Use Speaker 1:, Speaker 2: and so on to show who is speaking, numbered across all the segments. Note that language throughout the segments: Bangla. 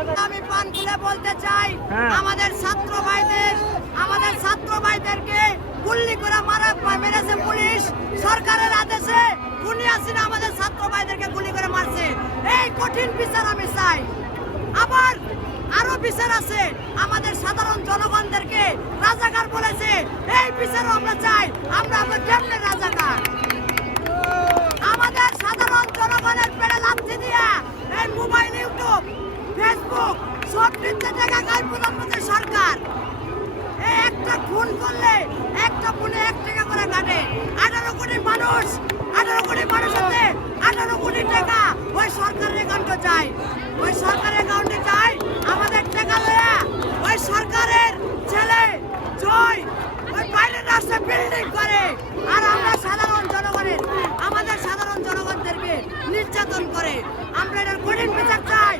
Speaker 1: আমি পান খুলে বলতে চাই
Speaker 2: হ্যাঁ।
Speaker 1: আমাদের ছাত্র ভাইদের আমাদের ছাত্র ভাইদেরকে গুল্লি করে মারা মেরেছে পুলিশ। সরকারের আদেশে খুনি আসিনা আমাদের ছাত্র ভাইদেরকে গুলি করে মারছে। এই কঠিন বিচার আমি চাই। আবার আরও বিচার আছে। আমাদের সাধারণ জনগণদেরকে রাজাকার বলেছে। এই বিচারও আমরা চাই। আমরা আমরা কেমনে রাজাকার। আমাদের সাধারণ জনগণের পেড়ে লাথি দিয়া এই মোবাইল ইউটিউব ফেসবুক সরকার। একটা খুন করলে একটা খুনে এক করে আঠারো কোটি মানুষ, আঠারো কোটি মানুষ আঠারো কোটি টাকা ওই সরকারের অ্যাকাউন্টে যায় ওই অ্যাকাউন্টে আমাদের টাকা লয়া ওই সরকারের ছেলে জয় ওই বাইরের রাস্তায় বিল্ডিং করে আর আমরা সাধারণ জনগণের আমাদের সাধারণ জনগণদেরকে নির্যাতন করে আমরা এটার কঠিন বিচার চাই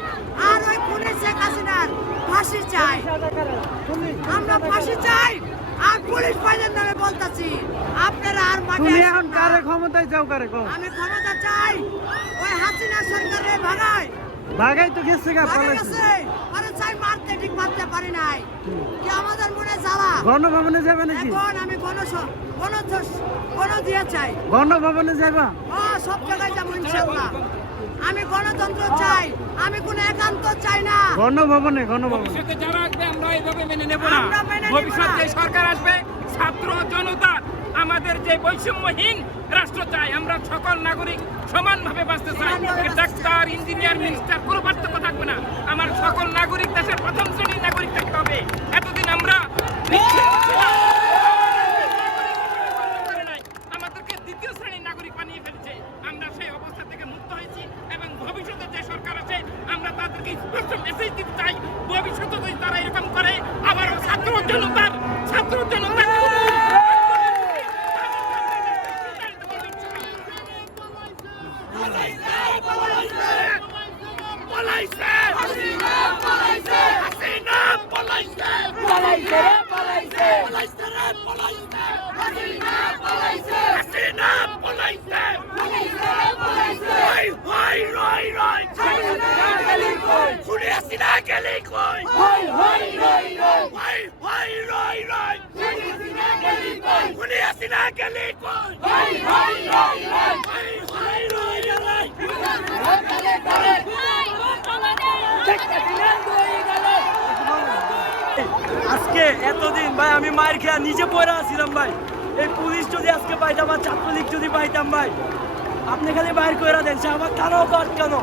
Speaker 1: আর ওই পুলিশ শেখ হাসিনার ফাঁসি চাই। আমরা ফাঁসি চাই। আর পুলিশ নামে বলতাছি। আপনারা আর মাঠে
Speaker 2: এখন কারে ক্ষমতায় যাও কারে
Speaker 1: আমি ক্ষমতা চাই। ওই হাসিনা সরকারে ভাগায়।
Speaker 2: ভাগাই তো গেছে গা পালাইছে।
Speaker 1: আরে চাই মারতে ঠিক মারতে পারি নাই। কি আমাদের মনে জ্বালা?
Speaker 2: গণভবনে যাবে নাকি?
Speaker 1: এখন আমি গণ গণ গণ দিয়ে চাই।
Speaker 2: গণভবনে যাবা?
Speaker 1: ও সব জায়গায় যাব ইনশাল্লাহ। আমি গণতন্ত্র চাই। আমি কোনো চাই না।
Speaker 2: গণভবনে গণভবনে।
Speaker 3: ভবিষ্যতে যারা আসবে আমরা এইভাবে মেনে নেব না।
Speaker 1: আমরা নেব
Speaker 3: ভবিষ্যৎ
Speaker 1: না।
Speaker 3: যে সরকার আসবে ছাত্র জনতা আমাদের যে বৈষম্যহীন রাষ্ট্র চাই আমরা সকল নাগরিক সমানভাবে বাঁচতে চাই। ডাক্তার ইঞ্জিনিয়ার মিনিস্টার কোনো পার্থক্য থাকবে না। আমার সকল নাগরিক দেশের প্রথম শ্রেণির নাগরিক থাকতে হবে এতদিন আমরা বিচ্ছিন্ন ছিলাম। করে নাই। আমাদেরকে দ্বিতীয় শ্রেণির নাগরিক বানিয়ে ফেলছে আমরা সেই অবস্থা থেকে মুক্ত হয়েছি এবং ভবিষ্যতে যে সরকার আছে তাদেরকে স্পষ্ট মেসেজ দিতে চাই ভবিষ্যতে যদি তারা এরকম করে আবারও ছাত্র জনতার ছাত্র জনতার পলাইছে হাসিনা পলাইছে হাসিনা পলাইছে পলাইছে রে পলাইছে পলাইছে রে পলাইছে হাসিনা পলাইছে হাসিনা পলাইছে পলাইছে রে পলাইছে ওই ওই রই রই হাসিনা গেলি কই খুনি হাসিনা গেলি কই ওই ওই রই রই ওই ওই রই রই হাসিনা গেলি কই খুনি
Speaker 4: আজকে এতদিন ভাই আমি মায়ের খেয়া নিজে পড়ে আসছিলাম ভাই। এই পুলিশ যদি আজকে পাইতাম আর ছাত্রলীগ যদি পাইতাম ভাই, আপনি খালি বাইর করে দেন, সে আমার কেন আটকানো